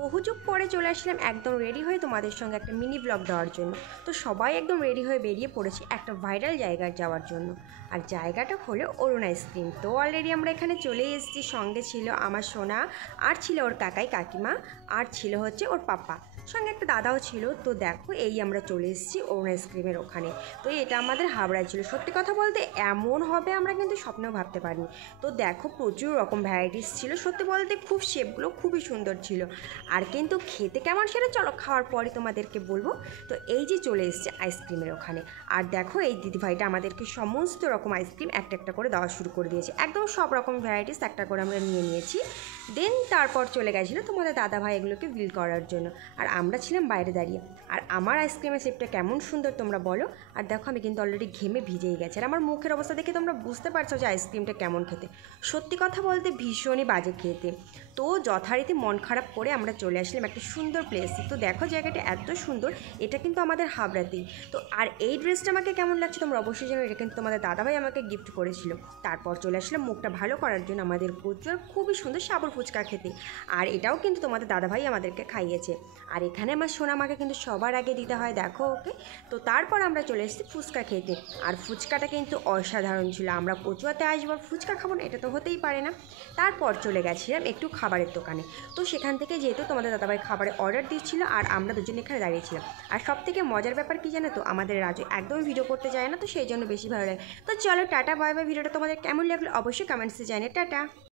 বহু যুগ পরে চলে আসলাম একদম রেডি হয়ে তোমাদের সঙ্গে একটা মিনি ব্লগ দেওয়ার জন্য। তো সবাই একদম রেডি হয়ে বেরিয়ে পড়েছি একটা ভাইরাল জায়গায় যাওয়ার জন্য। আর জায়গাটা হলো অরুণ আইসক্রিম। তো অলরেডি আমরা এখানে চলে এসেছি। সঙ্গে ছিল আমার সোনা, আর ছিল ওর কাকাই কাকিমা, আর ছিল হচ্ছে ওর পাপা, সঙ্গে একটা দাদাও ছিল। তো দেখো এই আমরা চলে এসেছি অরুণ আইসক্রিমের ওখানে। তো এটা আমাদের হাবড়ায় ছিল। সত্যি কথা বলতে এমন হবে আমরা কিন্তু স্বপ্নেও ভাবতে পারিনি। তো দেখো প্রচুর রকম ভ্যারাইটিস ছিল। সত্যি বলতে খুব শেপগুলো খুবই সুন্দর ছিল। আর কিন্তু খেতে কেমন সেটা চলো খাওয়ার পরই তোমাদেরকে বলবো। তো এই যে চলে এসছে আইসক্রিমের ওখানে। আর দেখো এই দিদিভাইটা আমাদেরকে সমস্ত রকম আইসক্রিম একটা একটা করে দেওয়া শুরু করে দিয়েছে। একদম সব রকম ভ্যারাইটিস একটা করে আমরা নিয়ে নিয়েছি। দেন তারপর চলে গেছিলো তোমাদের দাদাভাই এগুলোকে বিল করার জন্য। আর আমরা ছিলাম বাইরে দাঁড়িয়ে। আর আমার আইসক্রিমের শেপটা কেমন সুন্দর তোমরা বলো। আর দেখো আমি কিন্তু অলরেডি ঘেমে ভিজেই গেছে। আর আমার মুখের অবস্থা দেখে তোমরা বুঝতে পারছো যে আইসক্রিমটা কেমন খেতে। সত্যি কথা বলতে ভীষণই বাজে খেতে। তো যথারীতি মন খারাপ করে আমরা চলে আসলাম একটা সুন্দর প্লেসে। তো দেখো জায়গাটা এত সুন্দর। এটা কিন্তু আমাদের হাবড়াতেই। তো আর এই ড্রেসটা আমাকে কেমন লাগছে তোমরা অবশ্যই জানো। এটা কিন্তু তোমাদের দাদাভাই আমাকে গিফট করেছিল। তারপর চলে আসলাম মুখটা ভালো করার জন্য আমাদের প্রচুর খুবই সুন্দর সাবুর ফুচকা খেতে। আর এটাও কিন্তু তোমাদের দাদাভাই আমাদেরকে খাইয়েছে। আর এখানে আমার সোনা মাকে কিন্তু সবার আগে দিতে হয়, দেখো ওকে। তো তারপর আমরা চলে এসেছি ফুচকা খেতে। আর ফুচকাটা কিন্তু অসাধারণ ছিল। আমরা কচুয়াতে আসবো ফুচকা খাবো না, এটা তো হতেই পারে না। তারপর চলে গেছিলাম একটু খাবারের দোকানে। তো সেখান থেকে যেহেতু তোমাদের দাদাভাই খাবারের অর্ডার দিচ্ছিল আর আমরা দুজন এখানে দাঁড়িয়েছিলাম। আর সব থেকে মজার ব্যাপার কি জানো তো, আমাদের রাজু একদমই ভিডিও করতে চায় না, তো সেই জন্য বেশি ভালো লাগে। তো চলো টাটা বাই বাই। ভিডিওটা তোমাদের কেমন লাগলো অবশ্যই কমেন্টসে জানিয়ে টাটা।